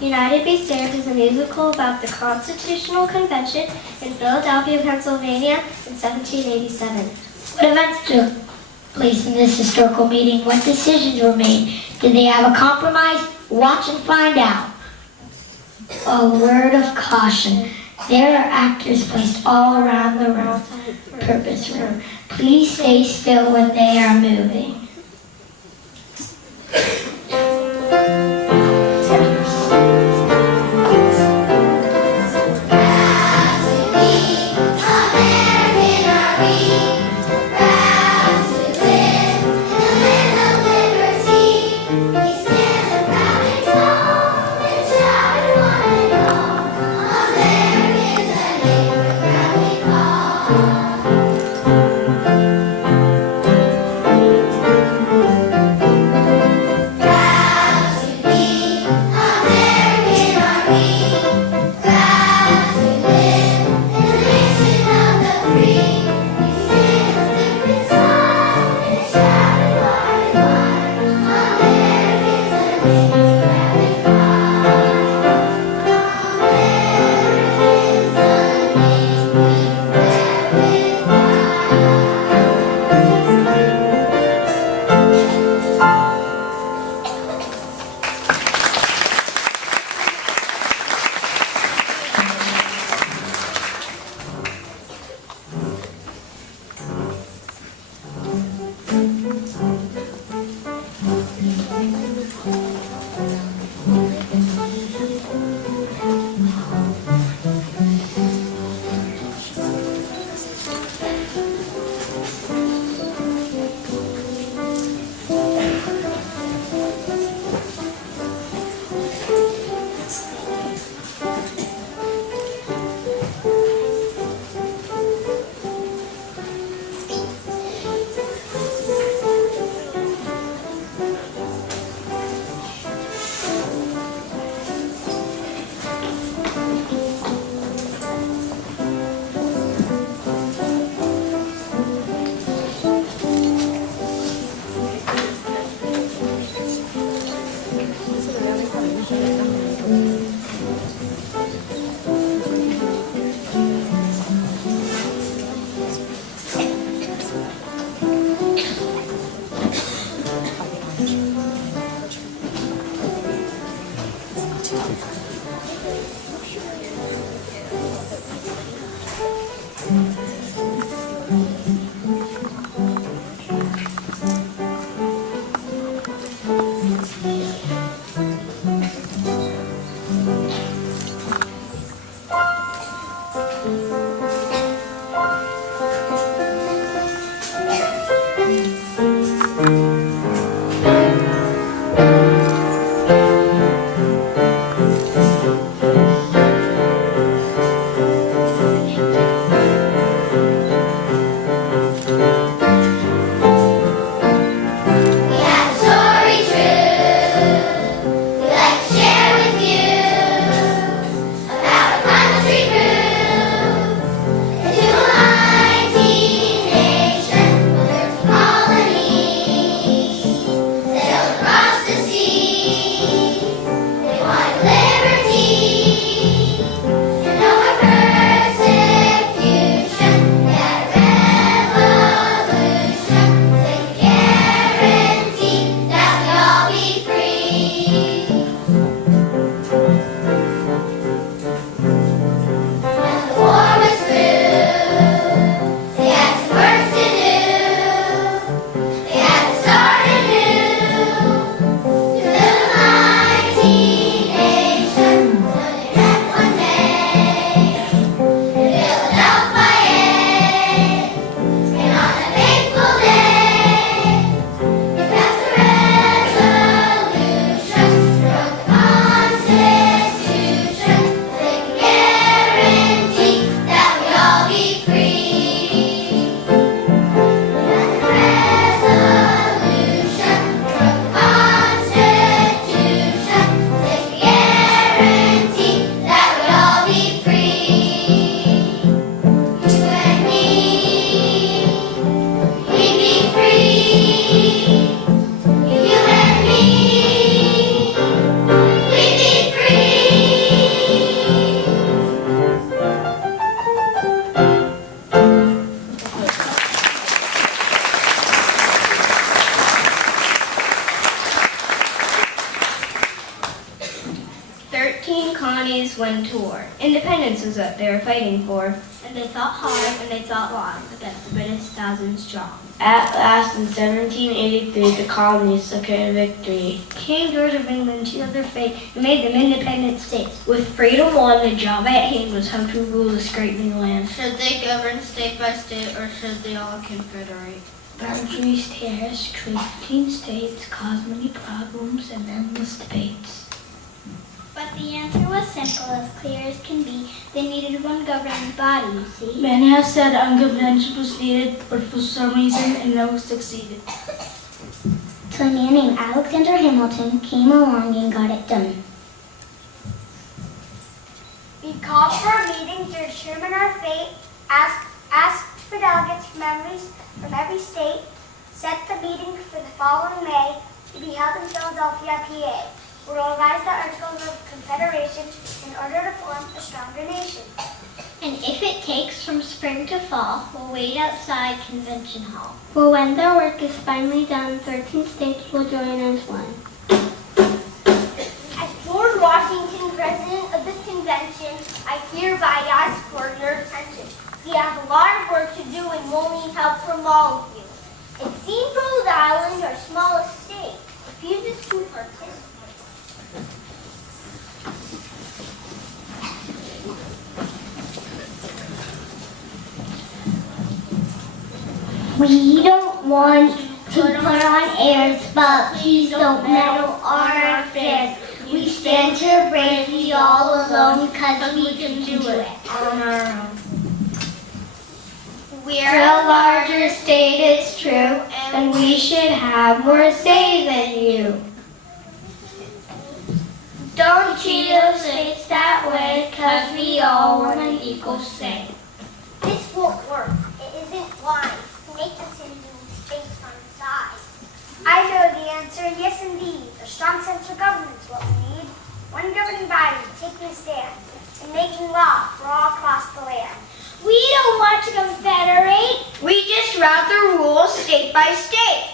United We Stand is a musical about the Constitutional Convention in Philadelphia, Pennsylvania in 1787. What events took place in this historical meeting? What decisions were made? Did they have a compromise? Watch and find out. A word of caution. There are actors placed all around the room, purpose room. Please stay still when they are moving. 13 colonies went to war. Independence was what they were fighting for. And they fought hard and they fought long against the British thousands strong. At last, in 1783, the colonies took a victory. King George of England sealed their fate and made them independent states. With freedom won, the job at hand was how to rule this great new land. Should they govern state by state, or should they all confederate? Boundaries tears create 15 states, cause many problems and endless debates. But the answer was simple, as clear as can be. They needed one governing body, you see. Many have said unconventional was needed, but for some reason it never succeeded. So a man named Alexander Hamilton came along and got it done. We called for a meeting to determine our fate, asked for delegates from every state, set the meeting for the following May to be held in Philadelphia, PA. We will revise the Articles of Confederation in order to form a stronger nation. And if it takes from spring to fall, we'll wait outside Convention Hall. For when their work is finally done, 13 states will join as one. As George Washington, President of this convention, I hereby ask for your attention. We have a lot of work to do and we'll need help from all of you. It seems Rhode Island, our smallest state, refuses to participate. We don't want to put on airs, but please don't meddle on our affairs. We stand here bravely all alone because we can do it on our own. We're a larger state, it's true, and we should have more say than you. Don't treat those states that way, because we all want an equal say. This won't work. It isn't wise to make decisions based on size. I know the answer, yes indeed. A strong central government's what we need. One governing body taking a stand and making law for all across the land. We don't want to confederate. We just route the rules state by state.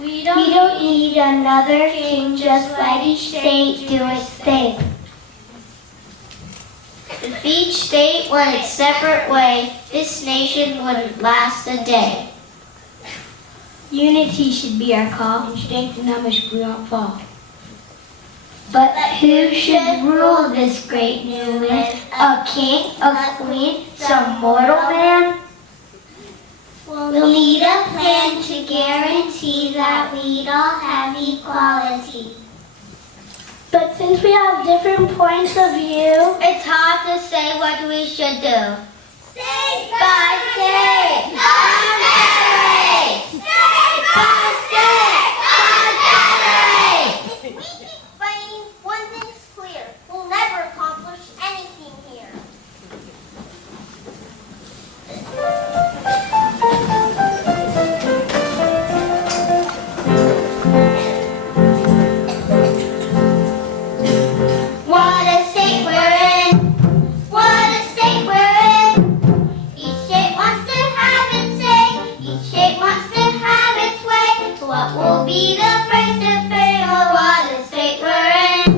We don't need another king, just let each state do its thing. If each state went its separate way, this nation wouldn't last a day. Unity should be our call, and strength and numbers will not fall. But who should rule this great new land? A king, a queen, some mortal man? We'll need a plan to guarantee that we'd all have equality. But since we have different points of view, it's hard to say what we should do. State by state, confederate! State by state, confederate! If we keep fighting, one thing's clear. We'll never accomplish anything here. What a state we're in! What a state we're in! Each state wants to have its say. Each state wants to have its way. What will be the price to pay? Oh, what a state we're in!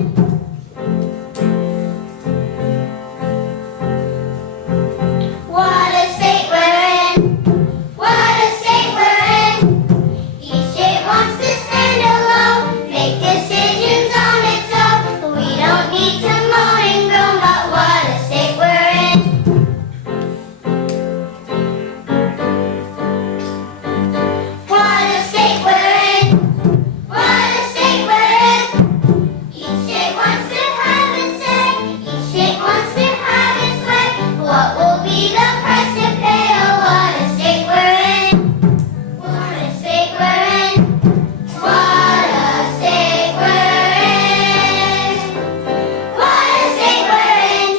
What a state we're in! What a state we're in! Each state wants to stand alone, make decisions on its own. We don't need to moan and groan, but what a state we're in! What a state we're in! What a state we're in! Each state wants to have its say, each state wants to have its way. What will be the price to pay? Oh, what a state we're in! What a state we're in! What a state we're in! What a state we're in!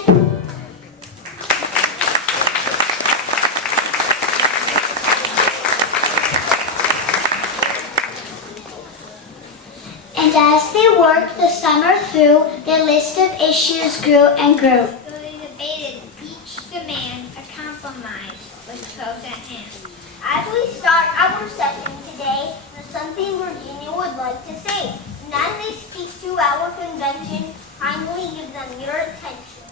And as they worked the summer through, their list of issues grew and grew. So they debated each demand a compromise was close at hand. As we start our session today, there's something Virginia would like to say. And as they speak to our Convention kindly give them your attention.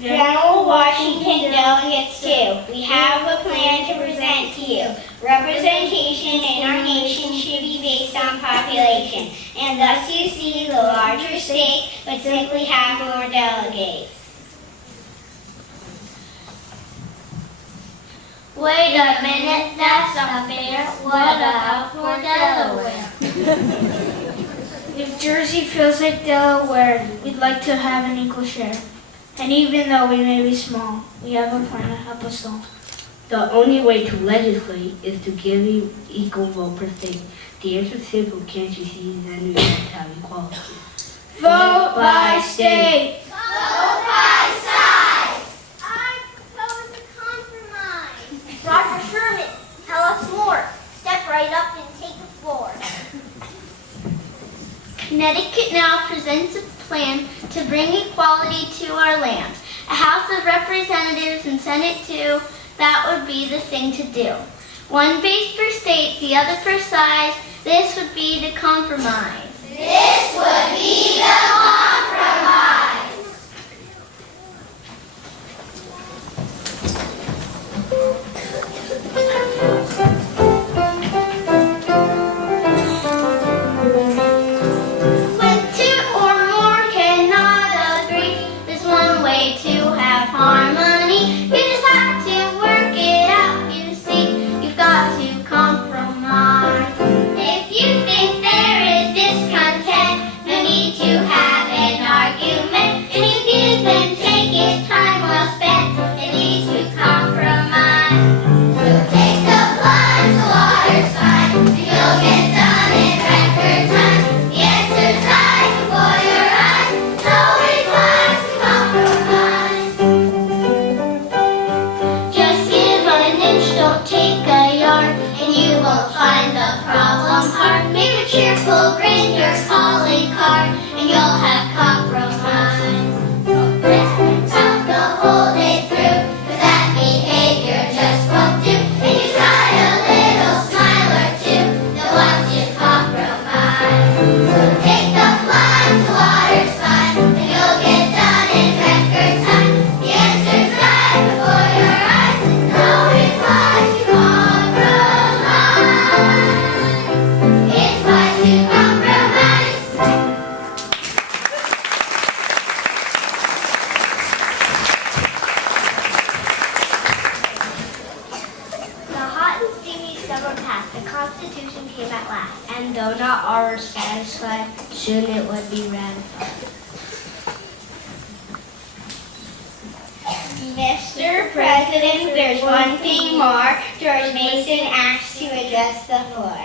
General Washington delegates too, we have a plan to present to you. Representation in our nation should be based on population, and thus you see the larger state would simply have more delegates. Wait a minute, that's not fair. What about for Delaware? If Jersey feels like Delaware, we'd like to have an equal share. And even though we may be small, we have a plan to help us all. The only way to legislate is to give an equal vote per state. The answer is simple, can't you see that New York have equality? Vote by state. Vote by size. I propose a compromise. Roger Sherman, tell us more. Step right up and take the floor. Connecticut now presents a plan to bring equality to our land. A House of Representatives and Senate too, that would be the thing to do. One base per state, the other per size, this would be the compromise. This would be the compromise. When two or more cannot agree, there's one way to have harmony. You just have to work it out, you see. You've got to compromise. If you think there is discontent, no need to have an argument. If you give and take, it's time well spent. It leads to compromise. So take the plunge, the water's fine, and you'll get done in record time. The answer's right before your eyes. It's always wise to compromise. Just give an inch, don't take a yard, and you won't find the problem hard. Make a cheerful grin, your calling card, and you'll have compromise. Rest out the whole day through, 'cause that behavior just won't do. And you try a little smile or two, then once you compromise. So take the plunge, the water's fine, and you'll get done in record time. The answer's right before your eyes, it's always wise to compromise. It's wise to compromise. The hot and steamy summer passed. The Constitution came at last. And though not ours satisfied, soon it would be ratified. Mr. President, there's one thing more. George Mason asks to address the floor.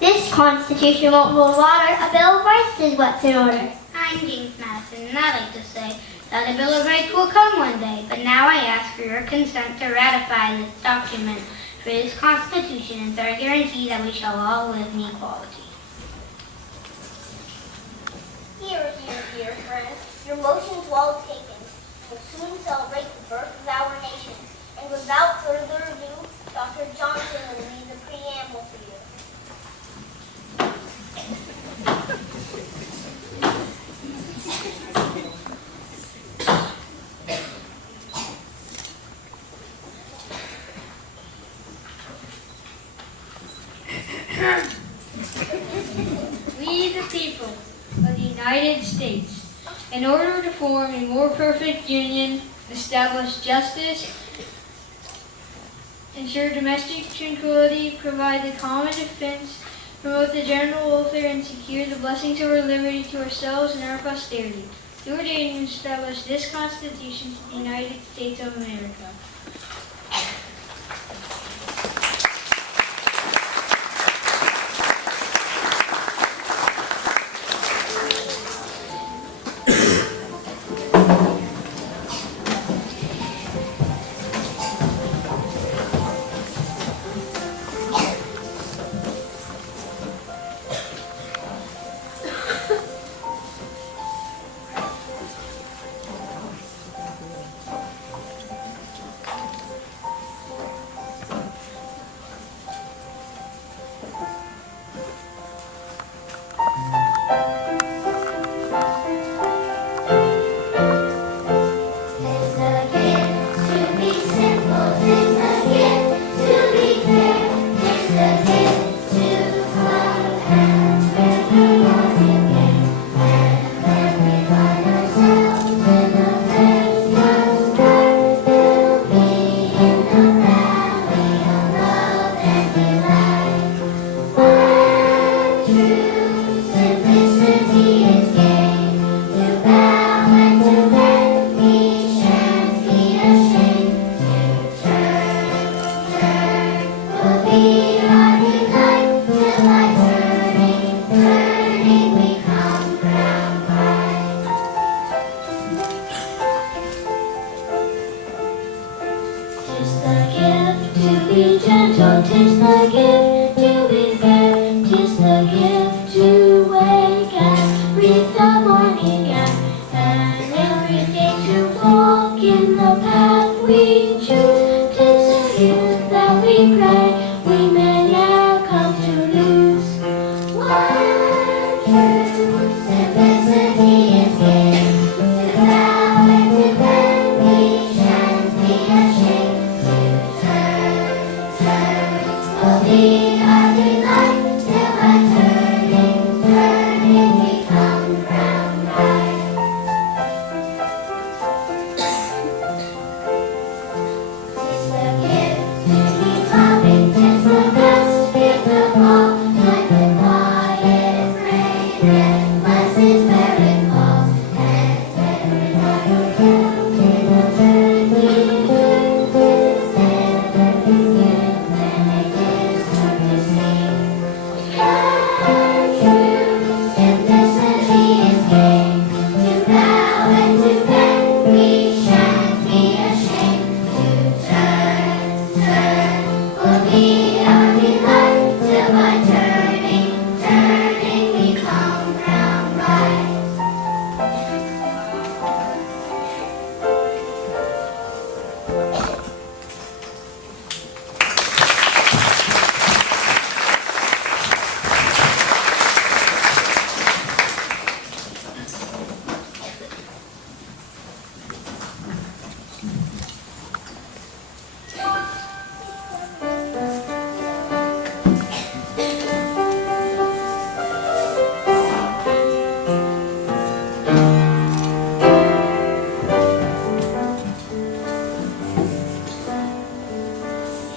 This Constitution won't hold water. A Bill of Rights is what's in order. I'm James Madison, and I'd like to say that a Bill of Rights will come one day, but now I ask for your consent to ratify this document, for it is Constitution and our guarantee that we shall all live in equality. Here, friends. Your motion's well taken. We'll soon celebrate the birth of our nation. And without further ado, Dr. Johnson will read the preamble for you. We, the people of the United States, in order to form a more perfect union, establish justice, ensure domestic tranquility, provide the common defense, promote the general welfare, and secure the blessings of our liberty to ourselves and our posterity. Do ordain and establish this Constitution of the United States of America.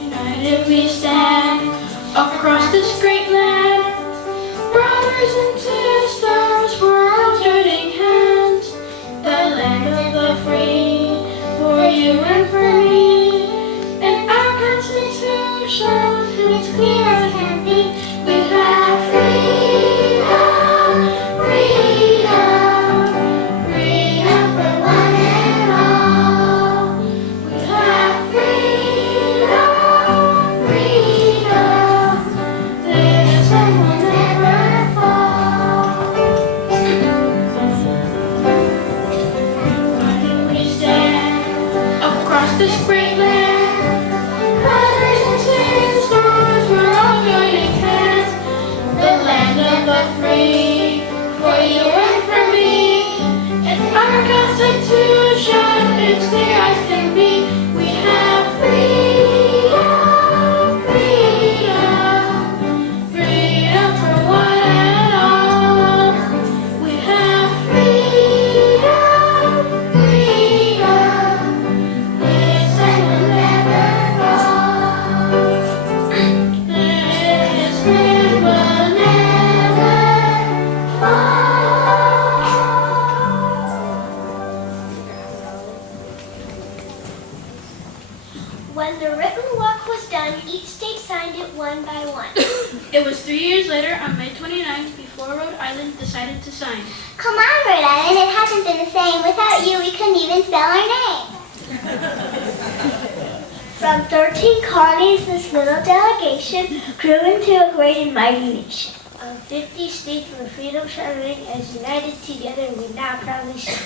United we stand across this great land, brothers and sisters, we're all joining hands. The land of the free, for you and for me, and our Constitution, it's clear as can be. We have freedom, freedom, freedom for one and all. We have freedom, freedom, this one will never fall. United we stand across this great land, brothers and sisters, we're all joining hands. The land of the free, for you and for me, and our Constitution, it's clear as can be. We have freedom, freedom, freedom for one and all. We have freedom, freedom, this land will never fall. This land will never fall. When the written work was done, each state signed it one by one. It was 3 years later, on May 29th, before Rhode Island decided to sign. Come on, Rhode Island, it hasn't been the same. Without you, we couldn't even spell our name. From 13 colonies, this little delegation grew into a great and mighty nation. Of 50 states with freedom shining as united together, we now proudly say.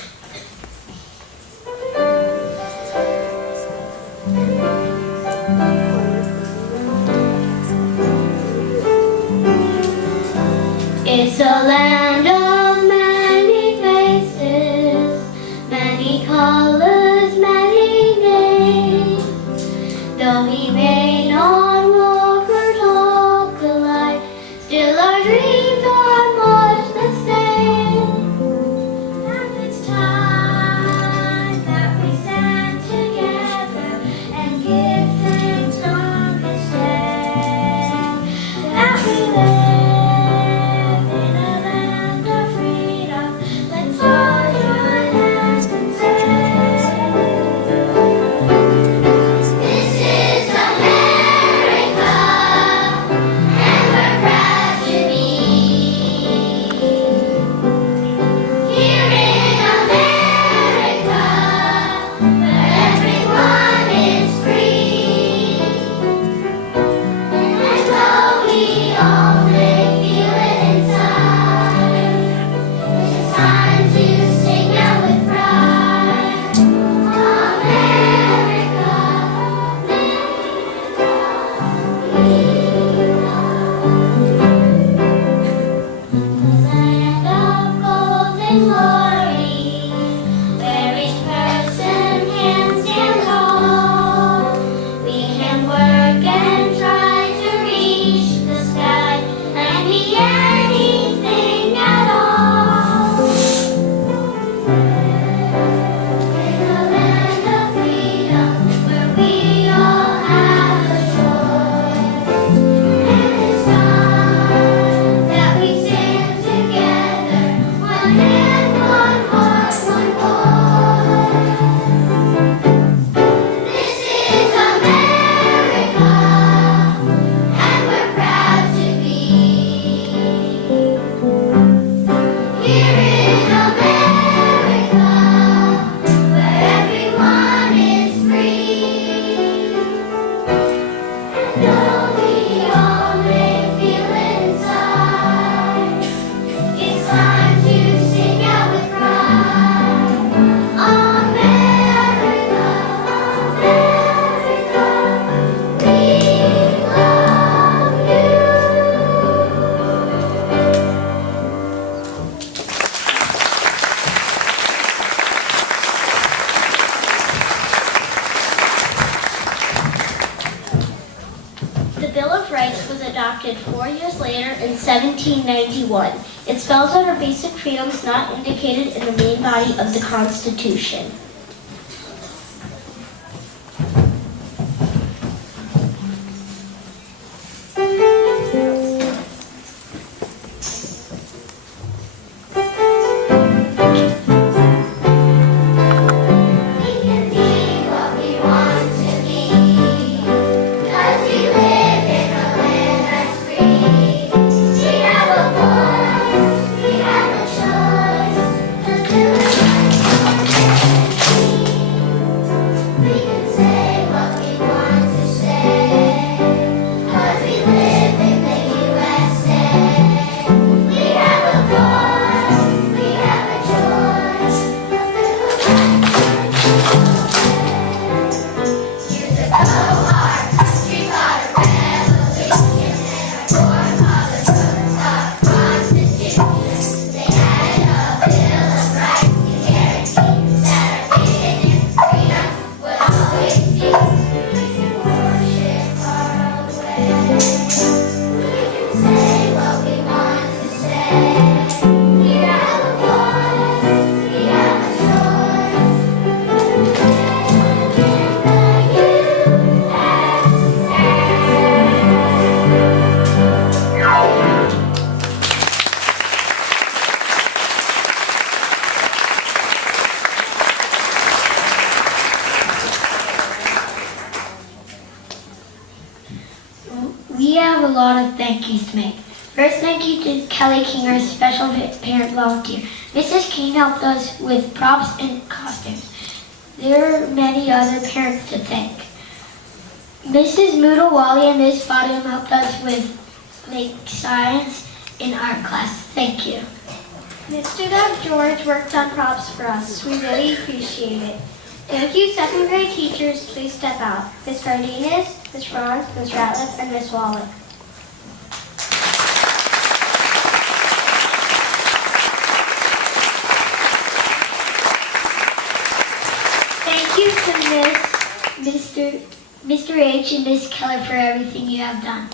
It's a land of many faces, many colors, many names. Though we may not walk or talk alike, still our dreams are much the same. And it's time that we stand together and give thanks on this day that we live in a land of later in 1791. It spells out our basic freedoms not indicated in the main body of the Constitution. We have a lot of thank yous to make. First, thank you to Kelly King, our special parent volunteer. Mrs. King helped us with props and costumes. There are many other parents to thank. Mrs. Moodle-Wally and Ms. Fadium helped us with make science in art class. Thank you. Mr. Doug George worked on props for us. We really appreciate it. Thank you, second grade teachers. Please step out. Ms. Cardenas, Ms. Franz, Ms. Ratliff, and Ms. Wallach. Thank you to Mr. H. and Ms. Keller for everything you have done.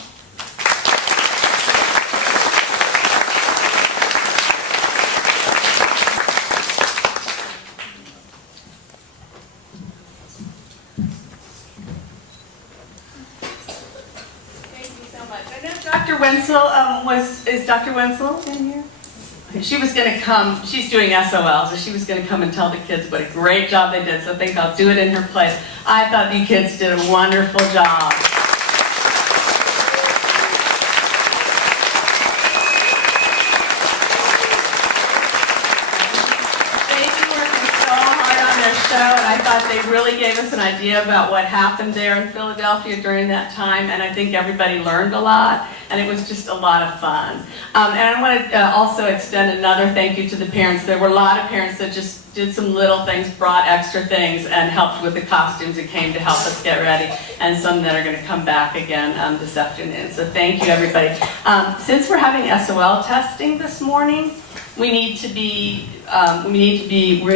Dr. Wenzel is Dr. Wenzel in here? Okay, she was going to come, she's doing SOL, so she was going to come and tell the kids what a great job they did, so I think I'll do it in her place. I thought you kids did a wonderful job. Show, and I thought they really gave us an idea about what happened there in Philadelphia during that time, and I think everybody learned a lot, and it was just a lot of fun. And I want to also extend another thank you to the parents. There were a lot of parents that just did some little things, brought extra things, and helped with the costumes and came to help us get ready, and some that are going to come back again this afternoon. So thank you, everybody. Since we're having SOL testing this morning, we're going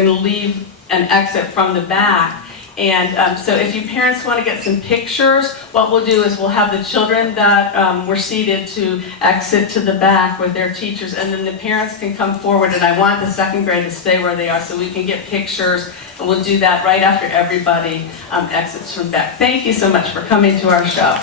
to leave an exit from the back, and so if you parents want to get some pictures, what we'll do is we'll have the children that were seated to exit to the back with their teachers, and then the parents can come forward, and I want the second grade to stay where they are so we can get pictures, and we'll do that right after everybody exits from back. Thank you so much for coming to our show.